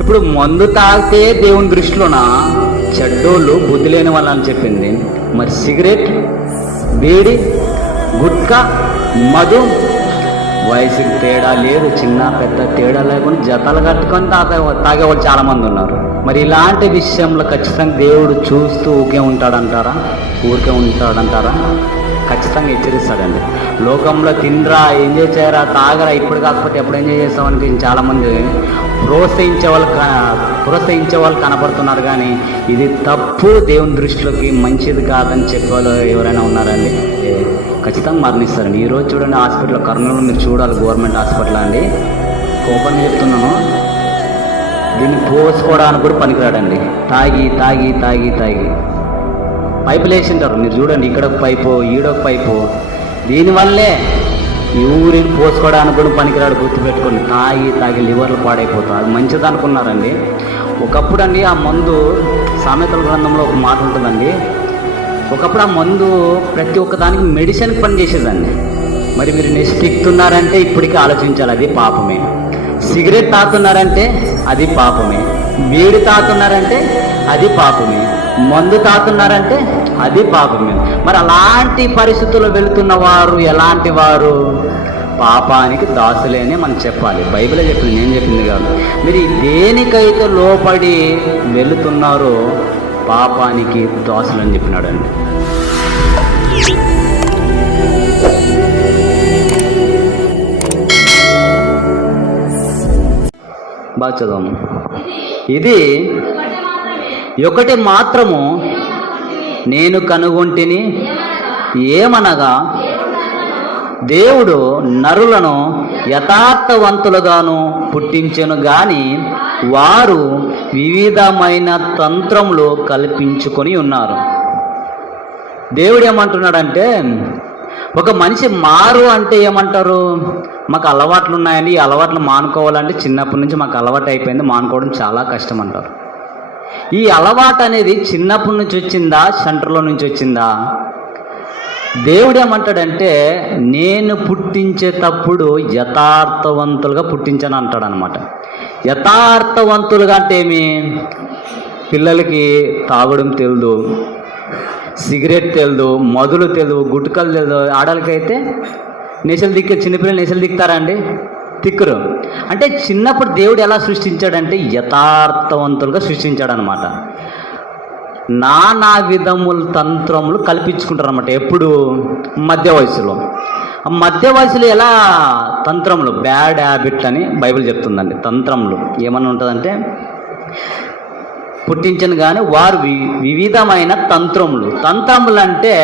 ఇప్పుడు మందు తాగితే దేవుని దృష్టిలోన చెడ్డోళ్ళు బుద్ధి లేని వాళ్ళని చెప్పింది. మరి సిగరెట్, బీడి, గుట్కా, మధు వయసుకి తేడా లేదు, చిన్న పెద్ద తేడా లేకుండా జతలు కట్టుకొని తాగేవాళ్ళు చాలామంది ఉన్నారు. మరి ఇలాంటి విషయంలో ఖచ్చితంగా దేవుడు చూస్తూ ఊరికే ఉంటాడంటారా? ఖచ్చితంగా హెచ్చరిస్తాడండి. లోకంలో తినరా, ఎంజాయ్ చేయరా, తాగరా, ఇప్పుడు కాకపోతే ఎప్పుడు ఎంజాయ్ చేస్తామని చాలామంది ప్రోత్సహించే వాళ్ళు కనపడుతున్నారు. కానీ ఇది తప్పు, దేవుని దృష్టిలోకి మంచిది కాదని చెప్పేవాళ్ళు ఎవరైనా ఉన్నారండి? ఖచ్చితంగా మరణిస్తారండి. ఈరోజు చూడండి, హాస్పిటల్ కర్నూలు మీరు చూడాలి, గవర్నమెంట్ హాస్పిటల్ అండి. ఓపెన్ చెప్తున్నాను, దీన్ని పోసుకోవడానికి కూడా పనికిరాడండి. తాగి తాగి తాగి తాగి పైపులు వేసింటారు. మీరు చూడండి, ఇక్కడొక పైపు, ఈడొక పైపు. దీనివల్లే యూరిన్ పోసుకోవడానికి కూడా పనికిరాడు. గుర్తుపెట్టుకోండి, తాగి తాగి లివర్లు పాడైపోతాయి. అది మంచిది అనుకున్నారండి. ఒకప్పుడు అండి ఆ మందు, సామెతల గ్రంథంలో ఒక మాట ఉంటుందండి, ఒకప్పుడు ఆ మందు ప్రతి ఒక్క దానికి మెడిసిన్కి పనిచేసేదండి. మరి మీరు నెస్టిక్తున్నారంటే ఇప్పటికీ ఆలోచించాలి, అది పాపమే. సిగరెట్ తాగుతున్నారంటే అది పాపమే. బీడి తాగుతున్నారంటే అది పాపమే. మందు తాగుతున్నారంటే అది పాపమే. మరి అలాంటి పరిస్థితుల్లో వెళుతున్న వారు ఎలాంటి వారు? పాపానికి దాసులేనే మనం చెప్పాలి. బైబిలే చెప్పింది, నేను చెప్పింది కాదు. మీరు దేనికైతే లోపడి వెళుతున్నారో పాపానికి దాసులు అని చెప్పినాడండి. బాగా చదవము. ఇది ఒకటి మాత్రము నేను కనుగొంటిని, ఏమనగా దేవుడు నరులను యథార్థవంతులుగాను పుట్టించెను గాని వారు వివిధమైన తంత్రములు కల్పించుకొని ఉన్నారు. దేవుడు ఏమంటున్నాడంటే, ఒక మనిషి మారు అంటే ఏమంటారు? మాకు అలవాట్లు ఉన్నాయండి, ఈ అలవాట్లు మానుకోవాలంటే చిన్నప్పటి నుంచి మాకు అలవాటు అయిపోయింది, మానుకోవడం చాలా కష్టం అంటారు. ఈ అలవాటు అనేది చిన్నప్పటి నుంచి వచ్చిందా, సెంటర్లో నుంచి వచ్చిందా? దేవుడు ఏమంటాడంటే, నేను పుట్టించేటప్పుడు యథార్థవంతులుగా పుట్టించాను అంటాడు అనమాట. యథార్థవంతులుగా అంటే ఏమి? పిల్లలకి తాగడం తెలియదు, సిగరెట్ తెలియదు, మధులు తెలియదు, గుట్కలు తెలియదు. ఆడలకైతే నేసలు చిన్నపిల్లలు నేసలు దిక్కుతారా అండి? తిక్కురు. అంటే చిన్నప్పుడు దేవుడు ఎలా సృష్టించాడంటే యథార్థవంతులుగా సృష్టించాడు అనమాట. నానా విధముల తంత్రములు కల్పించుకుంటారు అనమాట. ఎప్పుడు? మధ్య వయసులో. ఆ మధ్య వయసులో ఎలా తంత్రములు, బ్యాడ్ హ్యాబిట్ అని బైబిల్ చెప్తుందండి. తంత్రములు ఏమన్నా ఉంటుందంటే, పుట్టించను కానీ వారు వివిధమైన తంత్రములు అంటే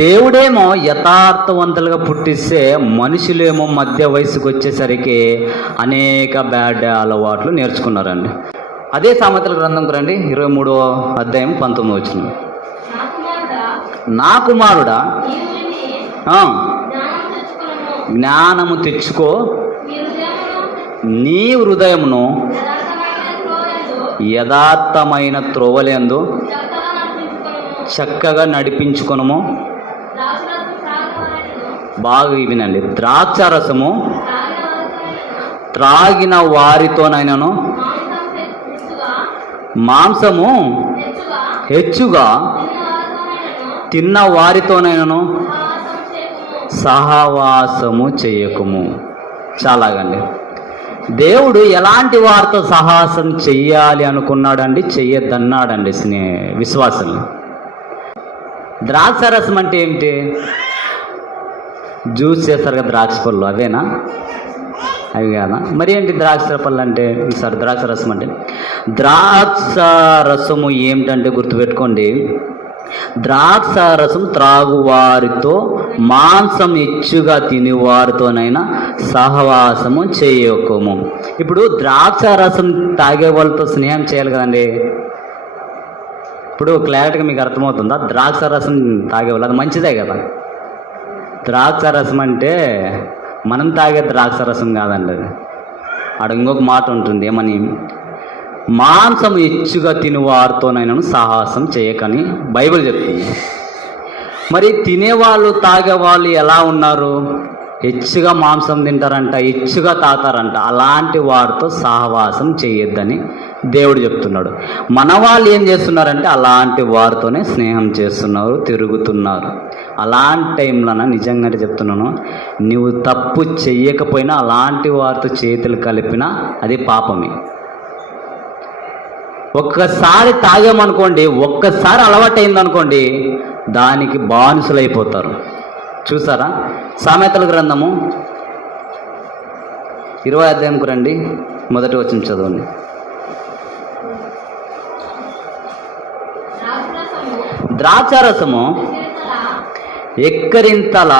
దేవుడేమో యథార్థవంతులుగా పుట్టిస్తే మనుషులేమో మధ్య వయసుకు వచ్చేసరికి అనేక బ్యాడ్ అలవాట్లు నేర్చుకున్నారండి. అదే సామెతల గ్రంథంకు రండి, 23వ అధ్యాయం 19వ వచనం. నా కుమారుడా, జ్ఞానము తెచ్చుకో, నీ హృదయమును యథార్థమైన త్రోవలందు చక్కగా నడిపించుకొనుము. బాగా వినండి, ద్రాక్షారసము త్రాగిన వారితోనైనను మాంసము హెచ్చుగా తిన్న వారితోనైనను సహవాసము చేయకుము. చాలాగండి, దేవుడు ఎలాంటి వారితో సహవాసం చెయ్యాలి అనుకున్నాడండి, చెయ్యొద్దన్నాడండి విశ్వాసులు. ద్రాక్షారసం అంటే ఏమిటి? జ్యూస్ చేస్తారు కదా ద్రాక్ష పళ్ళు, అవేనా? అవి కాదా? మరి ఏంటి ద్రాక్ష పళ్ళు అంటే? సారీ, ద్రాక్ష రసం అంటే, ద్రాక్ష రసము ఏమిటంటే గుర్తుపెట్టుకోండి, ద్రాక్ష రసం త్రాగువారితో, మాంసం హెచ్చుగా తినేవారితోనైనా సహవాసము చేయకము. ఇప్పుడు ద్రాక్ష రసం తాగే వాళ్ళతో స్నేహం చేయాలి కదండి. ఇప్పుడు క్లారిటీగా మీకు అర్థమవుతుందా? ద్రాక్ష రసం తాగేవాళ్ళు అది మంచిదే కదా. ద్రాక్ష రసం అంటే మనం తాగే ద్రాక్ష రసం కాదండి అది. ఆడ ఇంకొక మాట ఉంటుంది, ఏమని? మాంసం హెచ్చుగా తినేవారితోనైనా సాహసం చేయకని బైబిల్ చెప్తుంది. మరి తినేవాళ్ళు తాగేవాళ్ళు ఎలా ఉన్నారు? హెచ్చుగా మాంసం తింటారంట, హెచ్చుగా తాతారంట. అలాంటి వారితో సహవాసం చేయొద్దని దేవుడు చెప్తున్నాడు. మన వాళ్ళు ఏం చేస్తున్నారంటే అలాంటి వారితోనే స్నేహం చేస్తున్నారు, తిరుగుతున్నారు. అలాంటి టైంలోన నిజంగా చెప్తున్నాను, నువ్వు తప్పు చెయ్యకపోయినా అలాంటి వారితో చేతులు కలిపినా అది పాపమే. ఒక్కసారి తాగామనుకోండి, ఒక్కసారి అలవాటైందనుకోండి, దానికి బానిసలైపోతారు. చూసారా? సామెతల గ్రంథము 20వ అధ్యాయంకు రండి, మొదటి వచనం చదవండి. ద్రాక్షారసము ఎక్కరింతల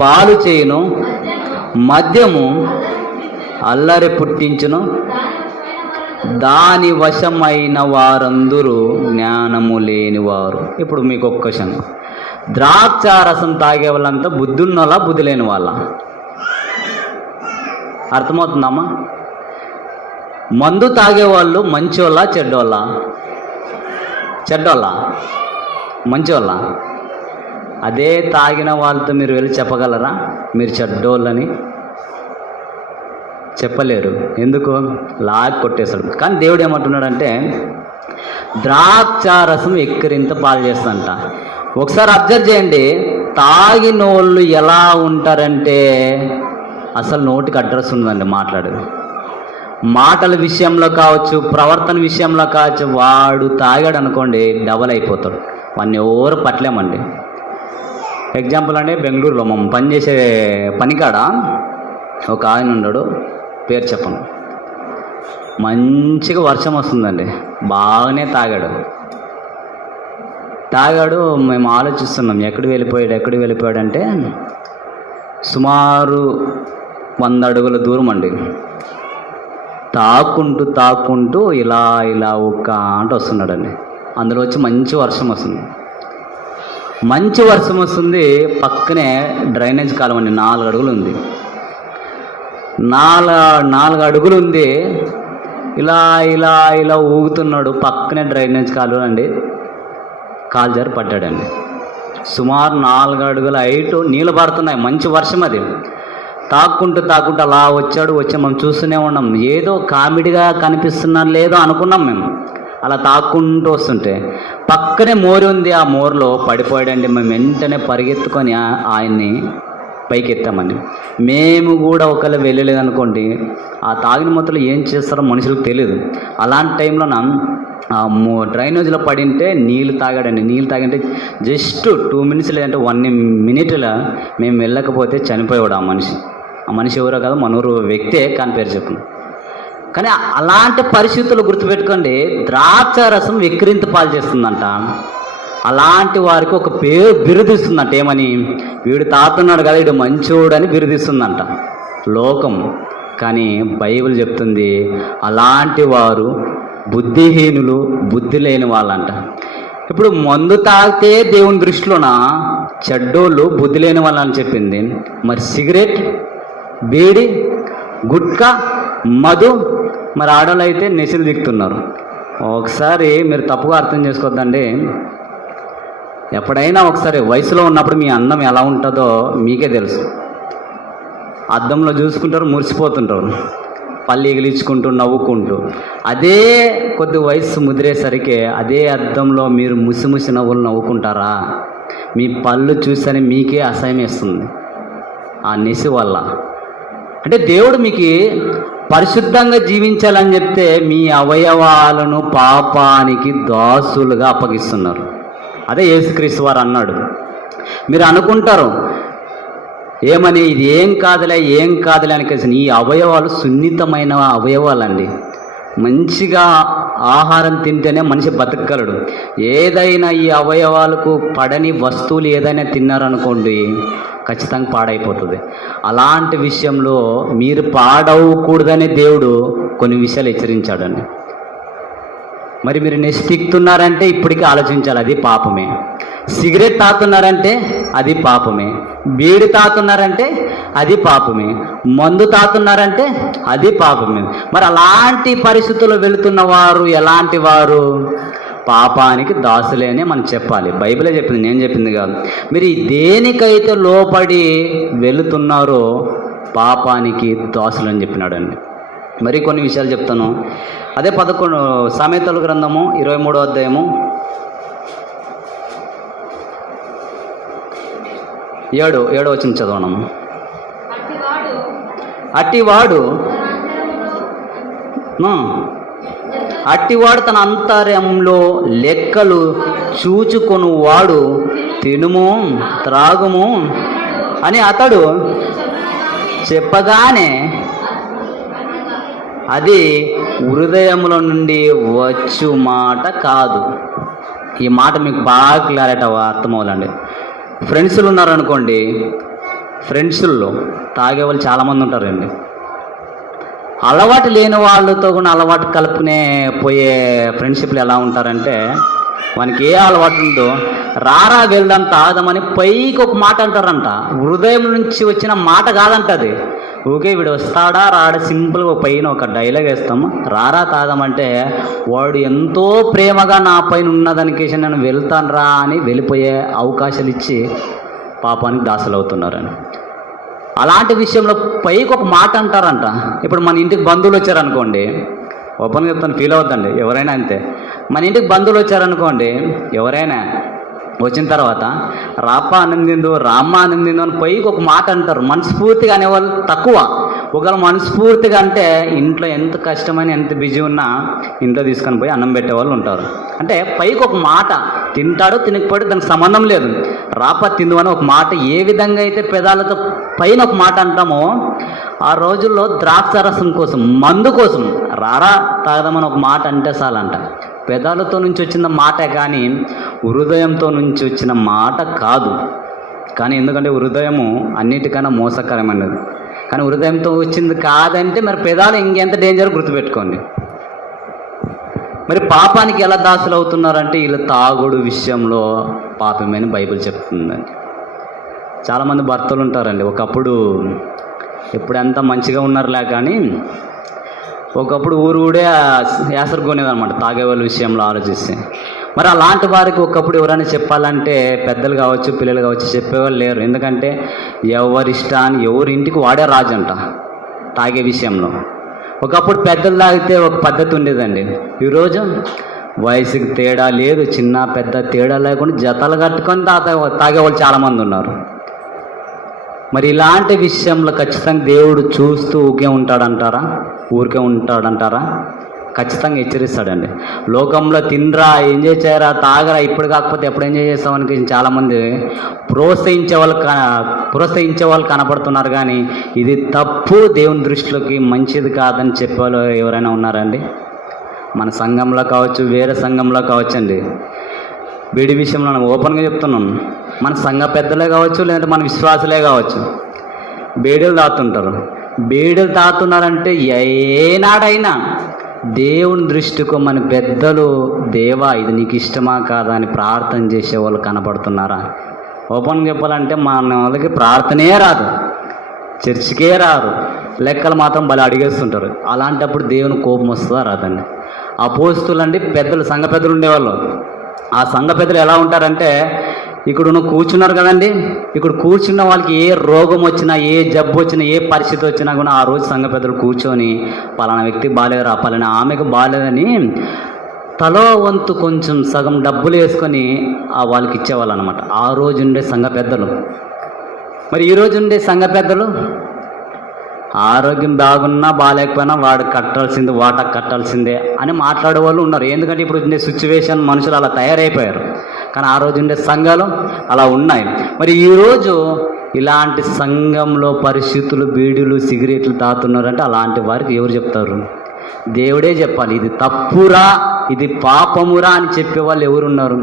పాలు చేయును, మద్యము అల్లరి పుట్టించును, దాని వశమైన వారందరూ జ్ఞానము లేనివారు. ఇప్పుడు మీకు ఒక క్వశ్చన్, ద్రాక్షారసం తాగే వాళ్ళంతా బుద్ధున్నోళ్ళ, బుద్ధి లేని వాళ్ళ? అర్థమవుతుందమ్మా? మందు తాగేవాళ్ళు మంచోళ్ళ, చెడ్డోళ్ళ? చెడ్డోళ్ళ, మంచోళ్ళ? అదే తాగిన వాళ్ళతో మీరు వెళ్ళి చెప్పగలరా మీరు చెడ్డోళ్ళని? చెప్పలేరు. ఎందుకు? లాగి కొట్టేశాడు. కానీ దేవుడు ఏమంటున్నాడంటే ద్రాక్షారసం ఎక్కిరింత పాలు చేస్తుందంట. ఒకసారి అబ్జర్వ్ చేయండి, తాగినోళ్ళు ఎలా ఉంటారంటే అసలు నోటికి అడ్రస్ ఉందండి. మాటల విషయంలో కావచ్చు, ప్రవర్తన విషయంలో కావచ్చు, వాడు తాగాడు అనుకోండి డబల్ అయిపోతాడు. వాడిని ఎవరు పట్టలేమండి. ఎగ్జాంపుల్ అంటే బెంగళూరులో మనం పనిచేసే పనికాడ ఒక ఆయన ఉన్నాడు, పేరు చెప్పను. మంచిగా వర్షం వస్తుందండి, బాగానే తాగాడు. మేము ఆలోచిస్తున్నాం ఎక్కడికి వెళ్ళిపోయాడు అంటే సుమారు 100 అడుగుల దూరం అండి. తాక్కుంటూ ఇలా ఒక్క అంట వస్తున్నాడండి. అందులో వచ్చి మంచి వర్షం వస్తుంది. పక్కనే డ్రైనేజ్ కాలువ అండి, 4 అడుగులు ఉంది. 4 అడుగులు ఉంది. ఇలా ఊగుతున్నాడు. పక్కనే డ్రైనేజ్ కాలువ అండి. కాలు జారి పడ్డాడండి. సుమారు 4 అడుగుల హైట్, నీళ్ళు పడుతున్నాయి, మంచి వర్షం. అది తాక్కుంటూ అలా వచ్చి మనం చూస్తూనే ఉన్నాం. ఏదో కామెడీగా కనిపిస్తున్నారు లేదో అనుకున్నాం మేము. అలా తాక్కుంటూ వస్తుంటే పక్కనే మోరు ఉంది, ఆ మోరులో పడిపోయాడండి. మేము వెంటనే పరిగెత్తుకొని ఆయన్ని పైకి ఎత్తామండి. మేము కూడా ఒకవేళ వెళ్ళలేదనుకోండి, ఆ తాగిన మొత్తంలో ఏం చేస్తారో మనుషులకు తెలియదు. అలాంటి టైంలో డ్రైనేజ్లో పడింటే నీళ్ళు తాగంటే జస్ట్ 2 minutes లేదంటే 1 minute మేము వెళ్ళకపోతే చనిపోయాడు ఆ మనిషి ఎవరో కాదు, మన ఊరు వ్యక్తే, కానీ పేరు చెప్పను. కానీ అలాంటి పరిస్థితులు గుర్తుపెట్టుకోండి, ద్రాక్షారసం వెక్కిరింత పాలు చేస్తుందంట. అలాంటి వారికి ఒక బిరుదిస్తుందంట. ఏమని? వీడు తాతున్నాడు కదా, వీడు మంచోడు అని బిరుదిస్తుందంట లోకం. కానీ బైబిల్ చెప్తుంది అలాంటి వారు బుద్ధిహీనులు, బుద్ధి లేని వాళ్ళంట. ఇప్పుడు మందు తాగితే దేవుని దృష్టిలోన చెడ్డోళ్ళు, బుద్ధి లేని వాళ్ళని చెప్పింది. మరి సిగరెట్, బీడి, గుట్కా, మధు, మరి ఆడవాళ్ళు అయితే నెసిలు దిక్కుతున్నారు. ఒకసారి మీరు తప్పుగా అర్థం చేసుకోవద్దండి. ఎప్పుడైనా ఒకసారి వయసులో ఉన్నప్పుడు మీ అందం ఎలా ఉంటుందో మీకే తెలుసు. అద్దంలో చూసుకుంటారు, మురిసిపోతుంటారు, పళ్ళు ఎగిలించుకుంటూ నవ్వుకుంటూ. అదే కొద్ది వయసు ముదిరేసరికి అదే అద్దంలో మీరు ముసి నవ్వులు నవ్వుకుంటారా? మీ పళ్ళు చూస్తేనే మీకే అసహ్యం వేస్తుంది ఆ నెసి వల్ల. అంటే దేవుడు మీకు పరిశుద్ధంగా జీవించాలని చెప్తే మీ అవయవాలను పాపానికి దాసులుగా అప్పగిస్తున్నారు. అదే యేసుక్రీస్తు వారు అన్నాడు. మీరు అనుకుంటారు ఏమని, ఇది ఏం కాదులే అని. ఈ అవయవాలు సున్నితమైన అవయవాలండి. మంచిగా ఆహారం తింటేనే మనిషి బతకగలడు. ఏదైనా ఈ అవయవాలకు పడని వస్తువులు ఏదైనా తిన్నారనుకోండి, ఖచ్చితంగా పాడైపోతుంది. అలాంటి విషయంలో మీరు పాడవకూడదని దేవుడు కొన్ని విషయాలు హెచ్చరించాడండి. మరి మీరు నెస్టిక్తున్నారంటే ఇప్పటికీ ఆలోచించాలి, అది పాపమే. సిగరెట్ తాగుతున్నారంటే అది పాపమే. బీడి తాగుతున్నారంటే అది పాపమే. మందు తాగుతున్నారంటే అది పాపమే. మరి అలాంటి పరిస్థితుల్లో వెళుతున్న వారు ఎలాంటి వారు? పాపానికి దాసులే అని మనం చెప్పాలి. బైబిలే చెప్పింది, నేను చెప్పింది కాదు. మీరు దేనికైతే లోపడి వెళుతున్నారో పాపానికి దాసులు అని చెప్పినాడండి. మరి కొన్ని విషయాలు చెప్తాను. అదే 11 సామెతల గ్రంథము 23వ అధ్యాయము 7వ వచనం చదవడం. అట్టివాడు తన అంతర్యంలో లెక్కలు చూచుకొను వాడు తినుము త్రాగుము అని అతడు చెప్పగానే అది హృదయముల నుండి వచ్చు మాట కాదు. ఈ మాట మీకు బాగా క్లారిటీ అర్థమవులండి. ఫ్రెండ్స్లు ఉన్నారనుకోండి, ఫ్రెండ్స్లో తాగే వాళ్ళు చాలామంది ఉంటారండి. అలవాటు లేని వాళ్ళతో కూడా అలవాటు కలుపుకునే పోయే ఫ్రెండ్షిప్లు ఎలా ఉంటారంటే, మనకి ఏ అలవాటు ఉందో రారా వెళ్దాం తాగదామని పైకి ఒక మాట అంటారంట. హృదయం నుంచి వచ్చిన మాట కాదంట అది. ఓకే వీడు వస్తాడా రాడా సింపుల్గా పైన ఒక డైలాగ్ వేస్తాము, రారా తాగదామంటే వాడు ఎంతో ప్రేమగా నా పైన ఉన్నదానికేసి నేను వెళ్తాను రా అని వెళ్ళిపోయే అవకాశాలు ఇచ్చి పాపానికి దాసులు అవుతున్నారని. అలాంటి విషయంలో పైకి ఒక మాట అంటారంట. ఇప్పుడు మన ఇంటికి బంధువులు వచ్చారనుకోండి, ఓపెన్గా చెప్తాను, ఫీల్ అవుద్దండి ఎవరైనా అంతే. మన ఇంటికి బంధువులు వచ్చారనుకోండి, ఎవరైనా వచ్చిన తర్వాత రాప్ప ఆనందిందు రామ్మ ఆనందిందు అని పైకి ఒక మాట అంటారు. మనస్ఫూర్తిగా అనేవాళ్ళు తక్కువ. ఒకవేళ మనస్ఫూర్తిగా అంటే ఇంట్లో ఎంత కష్టమైన ఎంత బిజీ ఉన్నా ఇంట్లో తీసుకొని పోయి అన్నం పెట్టేవాళ్ళు ఉంటారు. అంటే పైకి ఒక మాట తింటాడో తినకపోతే దానికి సంబంధం లేదు. రాప తిందు అని ఒక మాట ఏ విధంగా అయితే పెదాలతో పైన ఒక మాట అంటామో, ఆ రోజుల్లో ద్రాక్షరసం కోసం మందు కోసం రారా తాగదామని ఒక మాట అంటే చాలంట. పెదాలతో నుంచి వచ్చిన మాట కానీ హృదయంతో నుంచి వచ్చిన మాట కాదు. కానీ ఎందుకంటే హృదయము అన్నిటికన్నా మోసకరమైనది. కానీ హృదయంతో వచ్చింది కాదంటే మరి పెదాలు ఇంకెంత డేంజర్ గుర్తుపెట్టుకోండి. మరి పాపానికి ఎలా దాసులు అవుతున్నారంటే వీళ్ళు తాగుడు విషయంలో పాపమని బైబిల్ చెప్తుందండి. చాలామంది భర్తలు ఉంటారండి, ఒకప్పుడు ఎప్పుడంతా మంచిగా ఉన్నారులే కానీ ఒకప్పుడు ఊరే యాసరుకునేది అనమాట తాగే వాళ్ళ విషయంలో ఆలోచిస్తే. మరి అలాంటి వారికి ఒకప్పుడు ఎవరైనా చెప్పాలంటే పెద్దలు కావచ్చు పిల్లలు కావచ్చు చెప్పేవాళ్ళు లేరు. ఎందుకంటే ఎవరిష్టాన్ని ఎవరింటికి వాడే రాజు అంట తాగే విషయంలో. ఒకప్పుడు పెద్దలు తాగితే ఒక పద్ధతి ఉండేదండి. ఈరోజు వయసుకి తేడా లేదు, చిన్న పెద్ద తేడా లేకుండా జతలు కట్టుకొని తాగేవాళ్ళు చాలామంది ఉన్నారు. మరి ఇలాంటి విషయంలో ఖచ్చితంగా దేవుడు చూస్తూ ఊరికే ఉంటాడంటారా? ఖచ్చితంగా హెచ్చరిస్తాడండి. లోకంలో తినరా, ఎంజాయ్ చేయరా, తాగరా, ఇప్పుడు కాకపోతే ఎప్పుడు ఎంజాయ్ చేస్తామని చాలామంది ప్రోత్సహించే వాళ్ళు కనపడుతున్నారు. కానీ ఇది తప్పు, దేవుని దృష్టిలోకి మంచిది కాదని చెప్పేవాళ్ళు ఎవరైనా ఉన్నారండి? మన సంఘంలో కావచ్చు, వేరే సంఘంలో కావచ్చండి. వీడి విషయంలో నేను ఓపెన్గా చెప్తున్నాను. మన సంఘ పెద్దలే కావచ్చు, లేదంటే మన విశ్వాసులే కావచ్చు, బీడీలు తాగుతుంటారు. బీడీలు తాగుతున్నారంటే ఏనాడైనా దేవుని దృష్టికి మన పెద్దలు దేవా ఇది నీకు ఇష్టమా కాదా అని ప్రార్థన చేసేవాళ్ళు కనపడుతున్నారా? ఓపెన్గా చెప్పాలంటే మన వాళ్ళకి ప్రార్థనే రాదు, చర్చికే రారు, లెక్కలు మాత్రం భలే అడిగేస్తుంటారు. అలాంటప్పుడు దేవుని కోపం వస్తుందా రాదండి? అపోస్తులండి పెద్దలు, సంఘ పెద్దలు ఉండేవాళ్ళు. ఆ సంఘ పెద్దలు ఎలా ఉంటారంటే, ఇక్కడ కూర్చున్నారు కదండి, ఇక్కడ కూర్చున్న వాళ్ళకి ఏ రోగం వచ్చినా, ఏ జబ్బు వచ్చినా, ఏ పరిస్థితి వచ్చినా కూడా ఆ రోజు సంఘ పెద్దలు కూర్చొని పలానా వ్యక్తి బాగాలేదురా, పలానా ఆమెకు బాగాలేదని తలో వంతు కొంచెం సగం డబ్బులు వేసుకొని వాళ్ళకి ఇచ్చేవాళ్ళు అనమాట ఆ రోజు ఉండే సంఘ పెద్దలు. మరి ఈరోజు ఉండే సంఘ పెద్దలు ఆరోగ్యం బాగున్నా బాగాలేకపోయినా వాడు కట్టాల్సిందే అని మాట్లాడే వాళ్ళు ఉన్నారు. ఎందుకంటే ఇప్పుడు ఉండే సిచ్యువేషన్ మనుషులు అలా తయారైపోయారు. కానీ ఆ రోజు ఉండే సంఘాలు అలా ఉన్నాయి. మరి ఈరోజు ఇలాంటి సంఘంలో పరిస్థితులు, బీడీలు, సిగరెట్లు తాగుతున్నారంటే అలాంటి వారికి ఎవరు చెప్తారు? దేవుడే చెప్పాలి. ఇది తప్పురా, ఇది పాపమురా అని చెప్పేవాళ్ళు ఎవరున్నారు?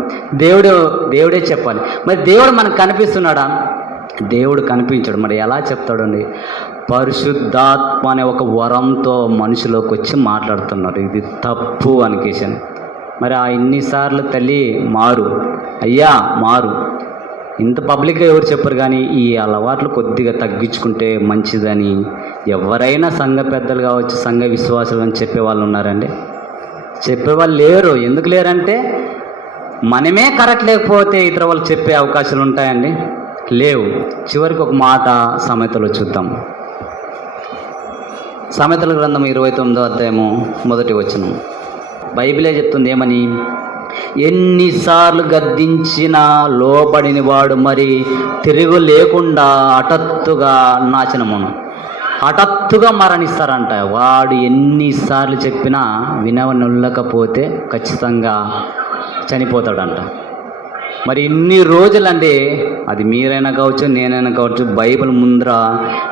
దేవుడే చెప్పాలి. మరి దేవుడు మనకు కనిపిస్తున్నాడా? దేవుడు కనిపించాడు. మరి ఎలా చెప్తాడండి? పరిశుద్ధాత్మ అనే ఒక వరంతో మనుషులోకి వచ్చి మాట్లాడుతున్నారు. ఇది తప్పు అనికేషన్. మరి ఆ ఇన్నిసార్లు తల్లి అయ్యా మారు ఇంత పబ్లిక్గా ఎవరు చెప్పరు. కానీ ఈ అలవాట్లు కొద్దిగా తగ్గించుకుంటే మంచిదని ఎవరైనా సంఘ పెద్దలు కావచ్చు, సంఘ విశ్వాసులు అని చెప్పేవాళ్ళు ఉన్నారండి? చెప్పేవాళ్ళు లేరు. ఎందుకు లేరంటే మనమే కరెక్ట్ లేకపోతే ఇతర వాళ్ళు చెప్పే అవకాశాలు ఉంటాయండి? లేవు. చివరికి ఒక మాట సామెతలో చూద్దాం. సామెతల గ్రంథం 29వ అధ్యాయము 1వ వచనం. బైబిలే చెప్తుంది ఏమని? ఎన్నిసార్లు గద్దించినా లోబడిన వాడు మరి తిరుగు లేకుండా హఠాత్తుగా నాశనమును, హఠాత్తుగా మరణిస్తారంట. వాడు ఎన్నిసార్లు చెప్పినా వినవనొల్లకపోతే ఖచ్చితంగా చనిపోతాడంట. మరి ఇన్ని రోజులంటే అది మీరైనా కావచ్చు, నేనైనా కావచ్చు, బైబిల్ ముందర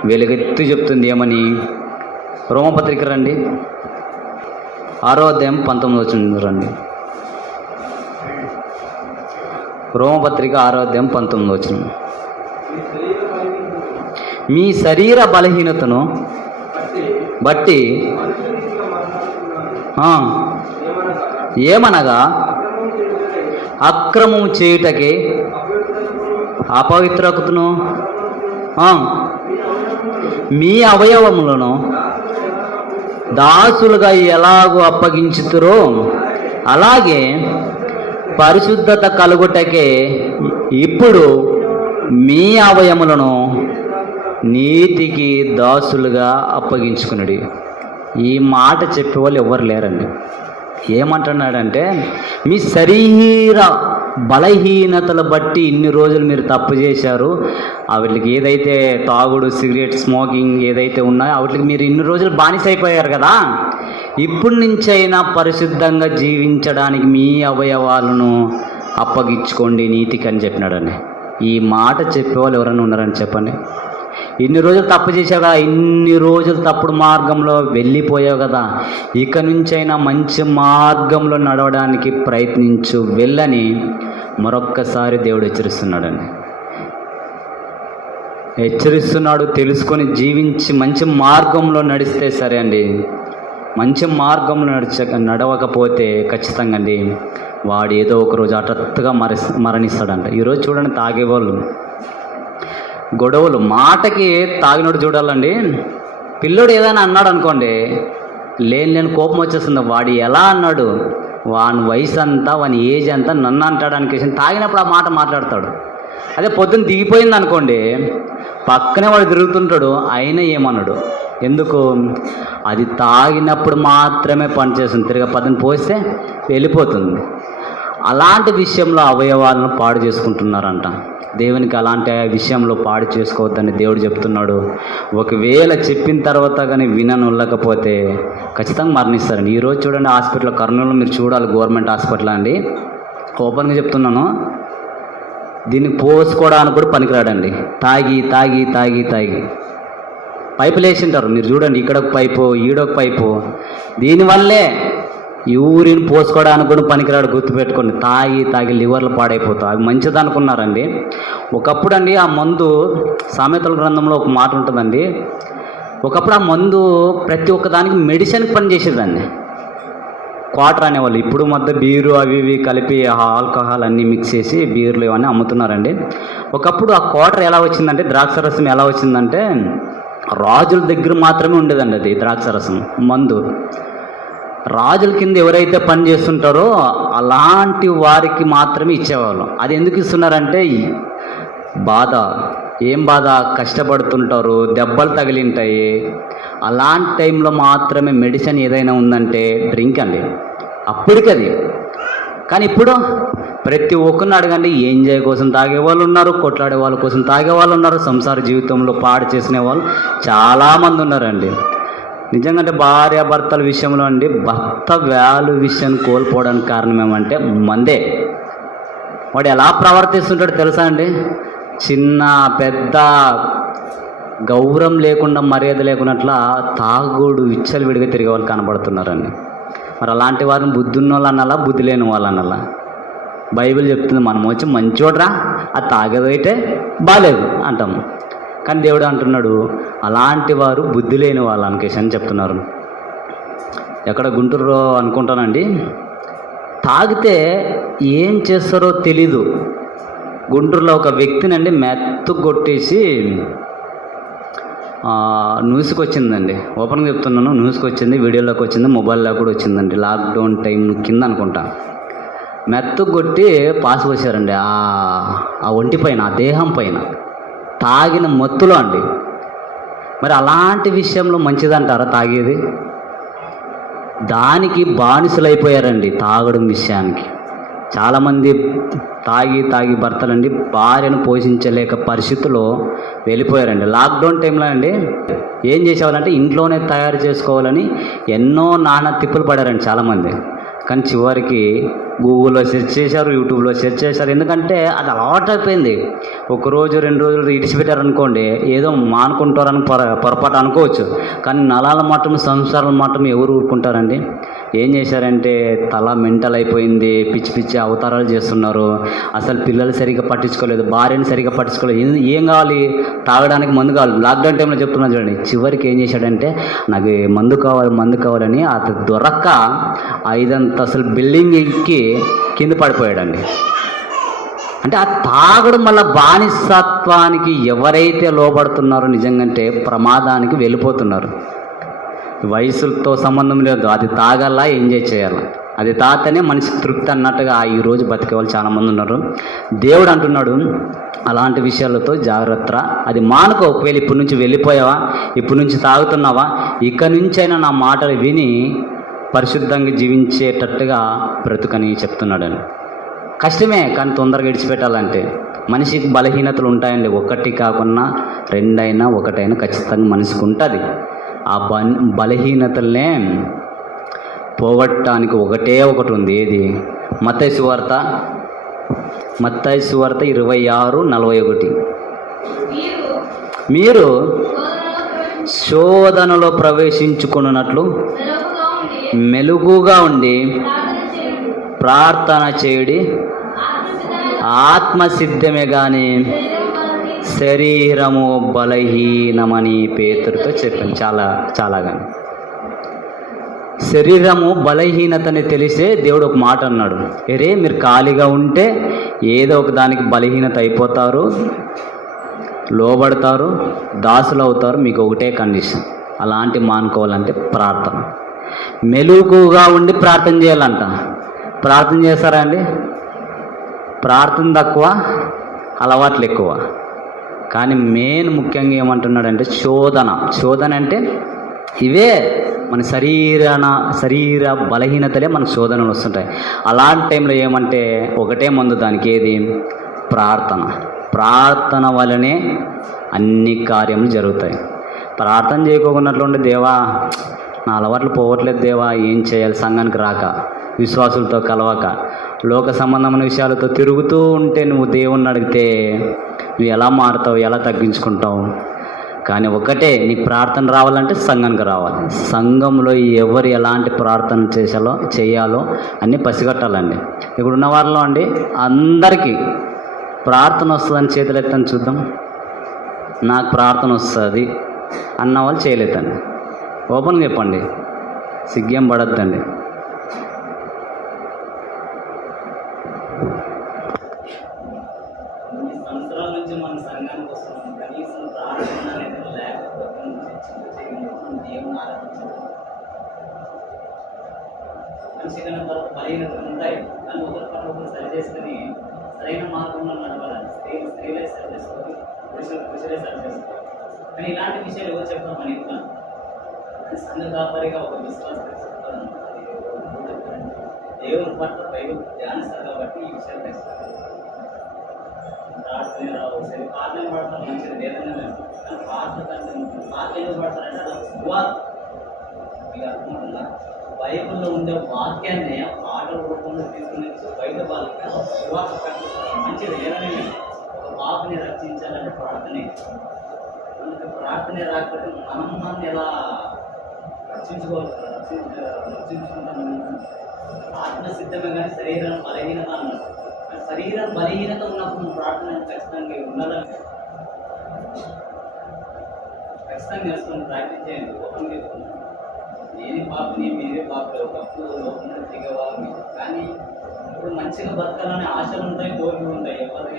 వెలుగెత్తి చెప్తుంది ఏమని? రోమపత్రిక రండి, 6వ అధ్యాయం 19వ వచనం రండి. రోమపత్రిక 6వ అధ్యాయం 19వ వచనం. మీ శరీర బలహీనతను బట్టి ఏమనగా అక్రమం చేయుటకే అపవిత్రతను మీ అవయవములను దాసులుగా ఎలాగో అప్పగించుతురో అలాగే పరిశుద్ధత కలుగుటకే ఇప్పుడు మీ అవయములను నీతికి దాసులుగా అప్పగించుకున్నాడు. ఈ మాట చెప్పేవాళ్ళు ఎవరు లేరండి. ఏమంటున్నాడంటే, మీ శరీర బలహీనతలు బట్టి ఇన్ని రోజులు మీరు తప్పు చేశారు, వాటికి ఏదైతే తాగుడు, సిగరెట్, స్మోకింగ్ ఏదైతే ఉన్నాయో వాటికి మీరు ఇన్ని రోజులు బానిసైపోయారు కదా, ఇప్పటి నుంచైనా పరిశుద్ధంగా జీవించడానికి మీ అవయవాలను అప్పగించుకోండి నీతికి అని చెప్పినాడండి. ఈ మాట చెప్పేవాళ్ళు ఎవరైనా ఉన్నారని చెప్పండి? ఇన్ని రోజులు తప్పు చేసావు కదా, ఇన్ని రోజులు తప్పుడు మార్గంలో వెళ్ళిపోయావు కదా, ఇక నుంచైనా మంచి మార్గంలో నడవడానికి ప్రయత్నించు వెళ్ళని మరొక్కసారి దేవుడు హెచ్చరిస్తున్నాడండి. హెచ్చరిస్తున్నాడు. తెలుసుకొని జీవించి మంచి మార్గంలో నడిస్తే సరే అండి. మంచి మార్గంలో నడవకపోతే ఖచ్చితంగా అండి వాడు ఏదో ఒకరోజు హఠాత్తుగా మరణిస్తాడంట. ఈరోజు చూడండి, తాగేవాళ్ళు, గొడవలు, మాటకి తాగినోడు చూడాలండి. పిల్లోడు ఏదైనా అన్నాడు అనుకోండి, లేని కోపం వచ్చేస్తుంది. వాడు ఎలా అన్నాడు, వాని వయసు అంతా, వాని ఏజ్ అంతా నన్ను అంటాడు అనికేసి తాగినప్పుడు ఆ మాట మాట్లాడతాడు. అదే పొద్దున్న దిగిపోయింది అనుకోండి, పక్కనే వాడు తిరుగుతుంటాడు, అయినా ఏమన్నాడు. ఎందుకు? అది తాగినప్పుడు మాత్రమే పనిచేస్తుంది, తిరిగి పదని పోస్తే వెళ్ళిపోతుంది. అలాంటి విషయంలో అవయవాలను పాడు చేసుకుంటున్నారంట. దేవునికి అలాంటి విషయంలో పాడు చేసుకోవద్దని దేవుడు చెప్తున్నాడు. ఒకవేళ చెప్పిన తర్వాత కానీ విననొల్లకపోతే ఖచ్చితంగా మరణిస్తారండి. ఈరోజు చూడండి, హాస్పిటల్ కర్నూలులో మీరు చూడాలి, గవర్నమెంట్ హాస్పిటల్ అండి. ఓపెన్గా చెప్తున్నాను, దీన్ని పోసుకోవడానికి కూడా పనికిరాడండి. తాగి తాగి తాగి తాగి పైపులు వేసింటారు, మీరు చూడండి, ఇక్కడొక పైపు, ఈడొక పైపు. దీనివల్లే యూరిన్ పోసుకోవడానికి కూడా పనికిరాడు. గుర్తుపెట్టుకోండి, తాగి తాగి లివర్లు పాడైపోతాయి. అవి మంచిది అనుకున్నారండి. ఒకప్పుడు అండి ఆ మందు, సామెతల గ్రంథంలో ఒక మాట ఉంటుందండి, ఒకప్పుడు ఆ మందు ప్రతి ఒక్కదానికి మెడిసిన్కి పని చేసేదండి. క్వార్టర్ అనేవాళ్ళు. ఇప్పుడు మధ్య బీరు అవి ఇవి కలిపి ఆల్కహాల్ అన్నీ మిక్స్ చేసి బీర్లు ఇవన్నీ అమ్ముతున్నారండి. ఒకప్పుడు ఆ క్వార్టర్ ఎలా వచ్చిందంటే, ద్రాక్షరసం ఎలా వచ్చిందంటే, రాజుల దగ్గర మాత్రమే ఉండేదండి అది ద్రాక్షరసం మందు. రాజుల కింద ఎవరైతే పని చేస్తుంటారో అలాంటి వారికి మాత్రమే ఇచ్చేవాళ్ళం. అది ఎందుకు ఇస్తున్నారంటే, బాధ, ఏం బాధ, కష్టపడుతుంటారు, దెబ్బలు తగిలింటాయి, అలాంటి టైంలో మాత్రమే మెడిసిన్ ఏదైనా ఉందంటే డ్రింక్ అండి, అప్పటికది. కానీ ఇప్పుడు ప్రతి ఒక్కరిని అడగండి, ఎంజాయ్ కోసం తాగే వాళ్ళు ఉన్నారు, కొట్లాడే వాళ్ళ కోసం తాగే వాళ్ళు ఉన్నారు, సంసార జీవితంలో పాడు చేసిన వాళ్ళు చాలామంది ఉన్నారండి. నిజంగా అంటే భార్యాభర్తల విషయంలో అండి, భర్త వాల్యూ విషయాన్ని కోల్పోవడానికి కారణం ఏమంటే మందే. వాడు ఎలా ప్రవర్తిస్తుంటాడో తెలుసా అండి? చిన్న పెద్ద గౌరవం లేకుండా, మర్యాద లేకున్నట్లా తాగుడు విచ్చలు విడిగా తిరిగే వాళ్ళు కనబడుతున్నారండి. మరి అలాంటి వారిని బుద్ధి ఉన్న వాళ్ళు అనాలా, బుద్ధి లేని వాళ్ళు అనాలా? బైబిల్ చెప్తుంది, మనం వచ్చి మంచోడ్రా, అది తాగేదైతే బాగాలేదు అంటాము. కానీ దేవుడు అంటున్నాడు, అలాంటి వారు బుద్ధి లేని వాళ్ళు అనికేసి అని చెప్తున్నారు. ఎక్కడ గుంటూరులో అనుకుంటానండి, తాగితే ఏం చేస్తారో తెలీదు. గుంటూరులో ఒక వ్యక్తినండి మెత్తు కొట్టేసి న్యూస్కి వచ్చిందండి. ఓపెన్గా చెప్తున్నాను, న్యూస్కి వచ్చింది, వీడియోలోకి వచ్చింది, మొబైల్లో కూడా వచ్చిందండి. లాక్డౌన్ టైం కింద అనుకుంటా. మెత్తగొట్టి పాసు పోసారండి ఆ ఒంటి పైన, ఆ దేహం పైన, తాగిన మత్తులో అండి. మరి అలాంటి విషయంలో మంచిదంటారా తాగేది? దానికి బానిసలైపోయారండి, తాగడం విషయానికి. చాలామంది తాగి భర్తలండి భార్యను పోషించలేక పరిస్థితుల్లో వెళ్ళిపోయారండి. లాక్డౌన్ టైంలో అండి ఏం చేసేవాళ్ళంటే ఇంట్లోనే తయారు చేసుకోవాలని ఎన్నో నానా తిప్పులు పడారండి చాలామంది. కానీ చివరికి గూగుల్లో సెర్చ్ చేశారు, యూట్యూబ్లో సెర్చ్ చేశారు. ఎందుకంటే అది అలవాటు అయిపోయింది. ఒకరోజు 2 రోజులు ఇడిచిపెట్టారనుకోండి, ఏదో మానుకుంటారని పొరపాటు అనుకోవచ్చు. కానీ నలాల మాత్రం, సంసారాల మాత్రం ఎవరు ఊరుకుంటారండి? ఏం చేశారంటే తల మెంటల్ అయిపోయింది, పిచ్చి పిచ్చి అవతారాలు చేస్తున్నారు. అసలు పిల్లలు సరిగ్గా పట్టించుకోలేదు, భార్యను సరిగ్గా పట్టించుకోలేదు. ఏం కావాలి? తాగడానికి మందు కావాలి. లాక్డౌన్ టైంలో చెప్తున్నాను చూడండి. చివరికి ఏం చేశాడంటే నాకు మందు కావాలని అది దొరక్క 5 అంతస్తుల బిల్డింగ్ ఎక్కి కింద పడిపోయాడండి. అంటే ఆ తాగడం వల్ల బానిసత్వానికి ఎవరైతే లోబడుతున్నారో నిజంగానే ప్రమాదానికి వెళ్ళిపోతున్నారు. వయసులతో సంబంధం లేదు, అది తాగాలా, ఎంజాయ్ చేయాలి. అది తాగితేనే మనిషికి తృప్తి అన్నట్టుగా ఈరోజు బతికే వాళ్ళు చాలామంది ఉన్నారు. దేవుడు అంటున్నాడు అలాంటి విషయాలతో జాగ్రత్త, అది మానుకో. ఒకవేళ ఇప్పటి నుంచి వెళ్ళిపోయావా, ఇప్పటి నుంచి తాగుతున్నావా, ఇక నుంచైనా నా మాటలు విని పరిశుద్ధంగా జీవించేటట్టుగా బ్రతుకని చెప్తున్నాడని. కష్టమే, కానీ తొందరగా విడిచిపెట్టాలంటే. మనిషికి బలహీనతలు ఉంటాయండి, ఒకటి కాకుండా 2 అయినా 1 అయినా ఖచ్చితంగా మనిషికి ఉంటుంది. ఆ బలహీనతలనే పోగొట్టడానికి ఒకటి ఉంది. ఏది? మత్తయి సువార్త 26:41. మీరు శోధనలో ప్రవేశించుకున్నట్లు మెలుగుగా ఉండి ప్రార్థన చేయుడి, ఆత్మసిద్ధమే కానీ శరీరము బలహీనమని పేతురుతో చెప్పాను. చాలాగా శరీరము బలహీనతని తెలిసే దేవుడు ఒక మాట అన్నాడు, మీరు ఖాళీగా ఉంటే ఏదో ఒక దానికి బలహీనత అయిపోతారు, లోబడతారు, దాసులు అవుతారు. మీకు ఒకటే కండిషన్, అలాంటి మానుకోవాలంటే ప్రార్థన. మెలుగుగా ఉండి ప్రార్థన చేయాలంట. ప్రార్థన చేస్తారా అండి? ప్రార్థన తక్కువ, అలవాట్లు ఎక్కువ. కానీ మెయిన్ ముఖ్యంగా ఏమంటున్నాడంటే శోధన అంటే ఇవే మన శరీర బలహీనతలే మనకు శోధనలు వస్తుంటాయి. అలాంటి టైంలో ఏమంటే ఒకటే మందు దానికి, ఏది? ప్రార్థన వల్లనే అన్ని కార్యములు జరుగుతాయి. ప్రార్థన చేయకోకున్నట్లుండి, దేవా నా అలవాట్లు పోవట్లేదు దేవా, ఏం చేయాలి? సంఘానికి రాక, విశ్వాసులతో కలవక, లోక సంబంధమైన విషయాలతో తిరుగుతూ ఉంటే నువ్వు దేవుణ్ణి అడిగితే నువ్వు ఎలా మారుతావు, ఎలా తగ్గించుకుంటావు? కానీ ఒకటే, నీ ప్రార్థన రావాలంటే సంఘానికి రావాలి. సంఘంలో ఎవరు ఎలాంటి ప్రార్థన చేయాలో అన్నీ పసిగట్టాలండి. ఇప్పుడు ఉన్న వారిలో అండి అందరికీ ప్రార్థన వస్తుందని చేతులు ఎత్తని చూద్దాం. నాకు ప్రార్థన వస్తుంది అన్న వాళ్ళు చేయలేదండి. ఓపెన్గా చెప్పండి, సిగ్గేం పడద్దండి. సంవత్సరాల నుంచి మన సంఘానికి వస్తున్నాం, కనీసం ప్రార్థన అనేది లేకపోతే దేవుని ఆరాధించాలి. మనిషిగా బలహీనతలు ఉంటాయి, కానీ ఒకరు సరి చేసుకుని సరైన మార్గంలో నడవాలి. స్త్రీలే సరి చేసుకోవాలి, పురుషులే సరి చేసుకోవాలి. కానీ ఇలాంటి విషయాలు ఎవరు చెప్తాం మన ఇంట్లో? సంఘ కాపరిగా ఒక విశ్వాసం చెప్తాను. దేవుని పట్ల బైబిల్ ధ్యానిస్తారు కాబట్టి ఈ విషయాలు తెస్తారు. ప్రార్థన రావు, సరే పాటలు పాడతాం, మంచిది లేదనే కానీ పాటలు ఎందుకు పాడతారంటే అది సువార్త. మీకు అర్థమవుతుందా? బైబిల్లో ఉండే వాక్యాన్ని పాటల రూపంలో తీసుకుని బయట వాళ్ళకి సువార్త ప్రకటిస్తారు. మంచిది లేదనే ఒక పాపని రక్షించాలంటే ప్రార్థనే. మనకి ప్రార్థనే రాకపోతే మనం ఎలా రక్షించుకుంటాం? ఆత్మసిద్ధమే కానీ శరీరం బలహీనత అన్నారు. శరీరం బలహీనత ఉన్నప్పుడు ప్రార్థన ఖచ్చితంగా ఉండాలని ఖచ్చితంగా వేసుకొని ప్రాక్టీస్ చేయండి. ఓపెన్ చేసుకున్నాను, నేను పాపని మీరే పాపలు, ఒకప్పుడు లోపల దిగేవారు. కానీ ఇప్పుడు మంచిగా బతకాలనే ఆశలు ఉంటాయి, కోరికలు ఉంటాయి. ఎవరికి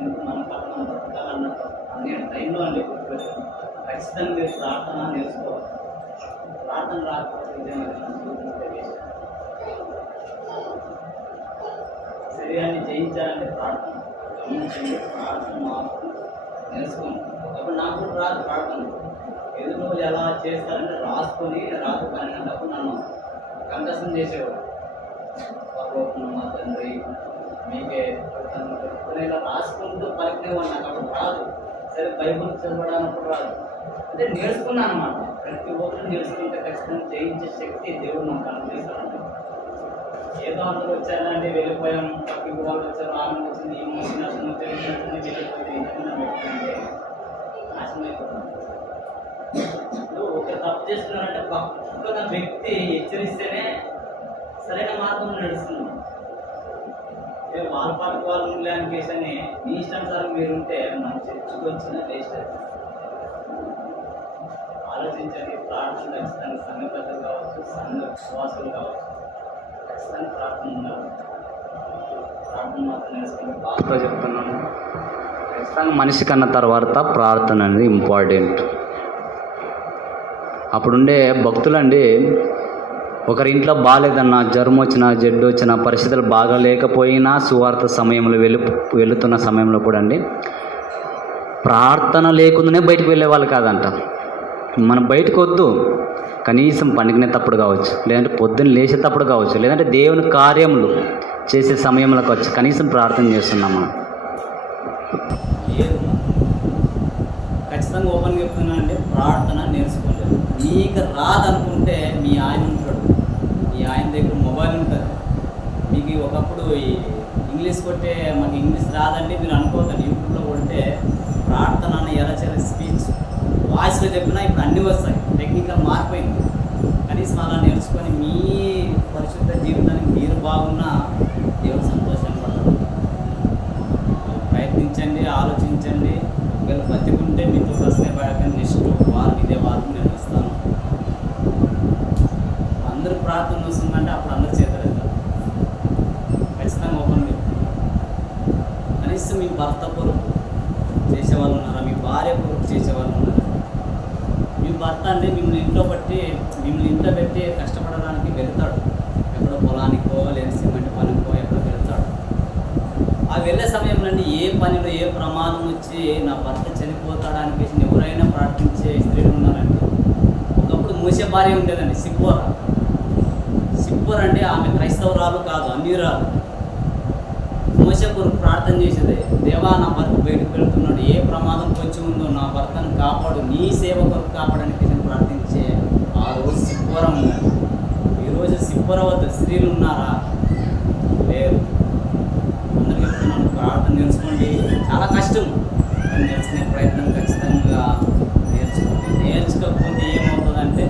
ఎందుకు మన పక్కన బతకాలన్న అనే టైంలో అండి గుర్తుపెట్టాను. ఖచ్చితంగా మీరు ప్రార్థన నేర్చుకోవాలి. ప్రార్థన రాకపోతే నిజంగా శరీరాన్ని జయించాలంటే ప్రార్థన. గమనించండి, ప్రార్థన మాత్రం నేర్చుకోండి. ఒకప్పుడు నాకు కూడా రాదు ప్రార్థన. ఎదుటి వాళ్ళు ఎలా చేస్తారంటే రాసుకొని రాత్రి 12 గంటలకు నన్ను కంఠస్థం చేసేవాడు. పరలోకమున్న మా తండ్రి మీకే కృతజ్ఞతలు ఇలా రాసుకుంటూ పలికినేవాడు. నాకు అప్పుడు రాదు. సరే బైబుల్ చదవడానికి రాదు. అంటే నేర్చుకున్నాను అనమాట. ప్రతి ఒక్కరు నేర్చుకుంటే ఖచ్చితంగా జయించే శక్తి దేవుడు నాకు అనుగ్రహిస్తాడు. ఏదో అందరూ వచ్చారంటే వెళ్ళిపోయాం, పక్కకి వాళ్ళు వచ్చారు, ఆమె వచ్చింది, ఈమె వచ్చింది, అతను వచ్చింది, వెళ్ళిపోతే ఇంతకున్న వ్యక్తి నాశనం అయిపోతుంది. ఇప్పుడు ఒక తప్పు చేస్తున్నారంటే పక్కన వ్యక్తి హెచ్చరిస్తేనే సరైన మార్గం నడుస్తున్నాం. వాళ్ళ పాటు వాళ్ళు ఉండలేని కేసు అని మీ ఇష్టానుసారం మీరుంటే మనం చర్చకు వచ్చిన వేస్ట్ అవుతుంది. ఆలోచించండి. ప్రార్థన ఖచ్చితంగా సంఘ పెద్దలు కావచ్చు, సంఘ విశ్వాసులు కావచ్చు, ఖచ్చితంగా ప్రార్థన ఉండాలి. ప్రార్థన మాత్రం నేర్చుకుంటే బాగా చెప్తున్నాను. ఖచ్చితంగా మనిషి కన్న తర్వాత ప్రార్థన అనేది ఇంపార్టెంట్. అప్పుడుండే భక్తులండి, ఒకరింట్లో బాగాలేదన్నా, జ్వరం వచ్చినా, జడ్డు వచ్చినా, పరిస్థితులు బాగా లేకపోయినా సువార్త సమయంలో వెళుతున్న సమయంలో కూడా అండి ప్రార్థన లేకుండానే బయటకు వెళ్ళేవాళ్ళు కాదంట. మనం బయటకు వద్దు, కనీసం పండుగనేటప్పుడు కావచ్చు, లేదంటే పొద్దున్న లేచేటప్పుడు కావచ్చు, లేదంటే దేవుని కార్యములు చేసే సమయంలో కావచ్చు, కనీసం ప్రార్థన చేస్తున్నాం మనం. ఖచ్చితంగా ఓపెన్ చెప్తున్నా అండి, ప్రార్థన నేర్చుకోలేదు. మీకు రాదనుకుంటే మీ ఆయన ఉంటాడు, మీ ఆయన దగ్గర మొబైల్ ఉంటుంది. మీకు ఒకప్పుడు ఇంగ్లీష్ కొట్టే మాకు ఇంగ్లీష్ రాదండి మీరు అనుకోవద్దండి. యూట్యూబ్లో కొడితే ప్రార్థన ఎలా చేయాలి, స్పీచ్ వాయిస్లో చెప్పినా ఇప్పుడు అన్నీ వస్తాయి. టెక్నికల్ మారిపోయింది. కనీసం అలా నేర్చుకొని మీ పరిశుద్ధ జీవితానికి మీరు బాగున్నా దేవుడు సంతోషంగా పడతాడు. ప్రయత్నించండి, ఆలోచించండి. ఒకవేళ బతికుంటే మీతో వస్తే పడకండి. నెక్స్ట్ వారం ఇదే వారం నేను వస్తాను. అందరూ ప్రార్థన వస్తుందంటే అప్పుడు అందరూ చేతలేస్తారు. ఖచ్చితంగా ఓపెన్ కనీసం మీ భర్త కొరకు చేసేవాళ్ళు ఉన్నారా, మీ భార్య కొరకు చేసేవాళ్ళు ఉన్నారా? మీ భర్త అంటే మిమ్మల్ని ఇంట్లో పెట్టి కష్టపడడానికి వెళ్తాడు. ఎక్కడో పొలానికో లేదా సిమెంట్ పనికో ఎక్కడో వెళ్తాడు. ఆ వెళ్ళే సమయంలో ఏ పనిలో ఏ ప్రమాదం వచ్చి నా భర్త చనిపోతాడు అనిపించి ఎవరైనా ప్రార్థించే స్త్రీలు ఉన్నారంటే, ఒకప్పుడు మూసే భార్య ఉండేదండి, సిప్పోర అంటే ఆమె క్రైస్తవురాలు కాదు, అన్యురాలు. మోసే కొరకు ప్రార్థన చేసేది, దేవా నా భర్త బయటకు వెళ్తున్నాడు, ఏ ప్రమాదం వచ్చి ఉందో నా భర్తను కాపాడు, నీ సేవ కొరకు కాపాడడానికి నేను ప్రార్థించే ఆ రోజు సిప్పోర ఉన్నది. ఈరోజు సిప్పోర వద్ద స్త్రీలు ఉన్నారా? లేరు. అందరికీ చెప్తున్నాను, ప్రార్థన నేర్చుకోండి. చాలా కష్టం, కానీ నేర్చుకునే ప్రయత్నం ఖచ్చితంగా నేర్చుకోండి. నేర్చుకోకపోతే ఏమవుతుందంటే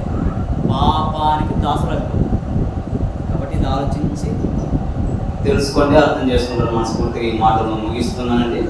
పాపానికి దాసులు అయిపోతుంది. కాబట్టి ఇది ఆలోచించి తెలుసుకోండి, అర్థం చేసుకుంటారు. మనస్ఫూర్తిగా ఈ మాటలను ముగిస్తున్నానండి.